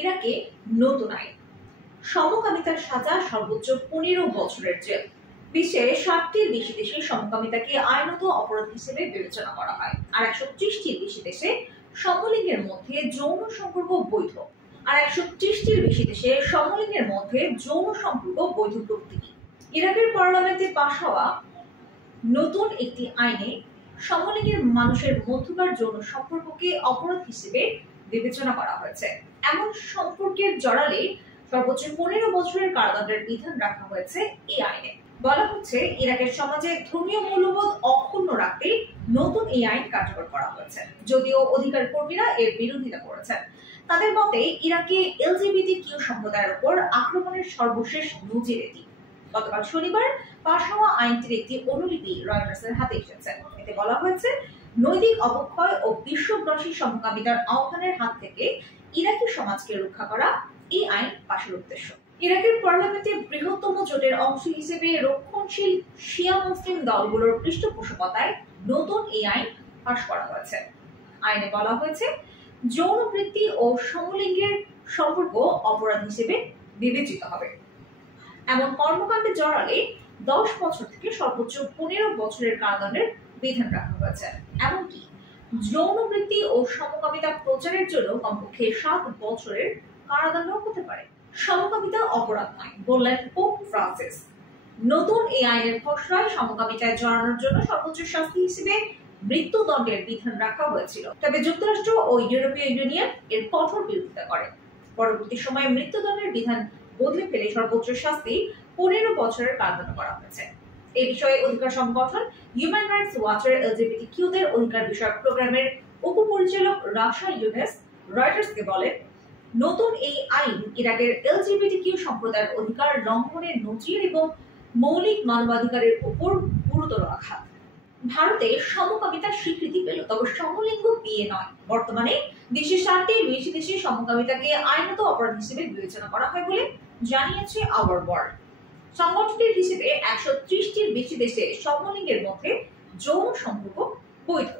ইরাকে নতুন আইন, সমকামিতার সাজা সর্বোচ্চ 15 বছরের জেল। বিশ্বের 60টির বেশি দেশে সমকামিতাকে আইনত অপরাধ হিসেবে বিবেচনা করা হয়, আর 130টির বেশি দেশে সমলিঙ্গের মধ্যে যৌন সম্পর্ক বৈধ। প্রতীকী। ইরাকের পার্লামেন্টে পাশ হওয়া নতুন একটি আইনে সমলিঙ্গের মানুষের মধ্যকার যৌন সম্পর্ককে অপরাধ হিসেবে বিবেচনা করা হয়েছে। এমন সম্পর্কের জড়ালে সর্বোচ্চ 15 বছরের কারাদণ্ডের বিধান রাখা হয়েছে এই আইনে। বলা হচ্ছে, ইরাকের সমাজে ধর্মীয় মূল্যবোধ অক্ষুণ্ণ রাখতে নতুন এই আইন কার্যকর করা হয়েছে, যদিও অধিকার কর্মীরা এর বিরোধিতা করেছেন। তাদের মতে, ইরাকে এলজিবিটিকিউ সম্প্রদায়ের উপর আক্রমণের সর্বশেষ নজির এটি। গতকাল শনিবার পাশ হওয়া আইনটির একটি অনুলিপি রয়টার্সের হাতে এসেছে। এতে বলা হয়েছে, নৈতিক অবক্ষয় ও বিশ্বগ্রাসী সমকামিতার আহ্বানের হাত থেকে ইরাকি সমাজকে রক্ষা করা এই আইন পাশের উদ্দেশ্য। ইরাকের পার্লামেন্টে বৃহত্তম জোটের অংশ হিসেবে রক্ষণশীল শিয়া মুসলিম দলগুলোর পৃষ্ঠপোষকতায় নতুন এই আইন পাশ করা হয়েছে। আইনে বলা হয়েছে, যৌনবৃত্তি ও সমলিঙ্গের সম্পর্ক অপরাধ হিসেবে বিবেচিত হবে। এমন কর্মকাণ্ডে জড়ালে 10 বছর থেকে সর্বোচ্চ 15 বছরের কারাদণ্ডের বিধান রাখা হয়েছে। এমনকি যৌনবৃত্তি ও সমকামিতা প্রচারের জন্য কমপক্ষে 7 বছরের কারাদণ্ড হতে পারে। সমকামিতা অপরাধ নয়, বললেন পোপ ফ্রান্সিস। নতুন এই আইনের খসড়ায় সমকামিতায় জড়ানোর জন্য সর্বোচ্চ শাস্তি হিসেবে মৃত্যুদণ্ডের বিধান রাখা হয়েছিল, তবে যুক্তরাষ্ট্র ও ইউরোপীয় ইউনিয়ন এর কঠোর বিরোধিতা করে। পরবর্তী সময়ে মৃত্যুদণ্ডের বিধান বদলে ফেলে সর্বোচ্চ শাস্তি 15 বছরের কারাদণ্ড করা হয়েছে। এই বিষয়ে অধিকার সংগঠন হিউম্যান রাইটস ওয়াচের এলজিবিটিকিউদের অধিকার বিষয়ক প্রোগ্রামের উপপরিচালক রাশা ইউনেস রয়টার্সকে বলেন, নতুন এই আইন ইরাকের এলজিবিটিকিউ সম্প্রদায়ের অধিকার লঙ্ঘনের নজির এবং মৌলিক মানবাধিকারের উপর গুরুতর আঘাত। ভারতে সমকামিতার স্বীকৃতি পেল, তবে সমলিঙ্গ বিয়ে নয়। বর্তমানে দেশের 60টির বেশি দেশে সমকামিতাকে আইনত অপরাধ হিসেবে বিবেচনা করা হয় বলে জানিয়েছে আওয়ার ওয়ার্ল্ড। সংগঠনটির হিসেবে 130টির বেশি দেশে সমলিঙ্গের মধ্যে যৌন সম্পর্ক বৈধ।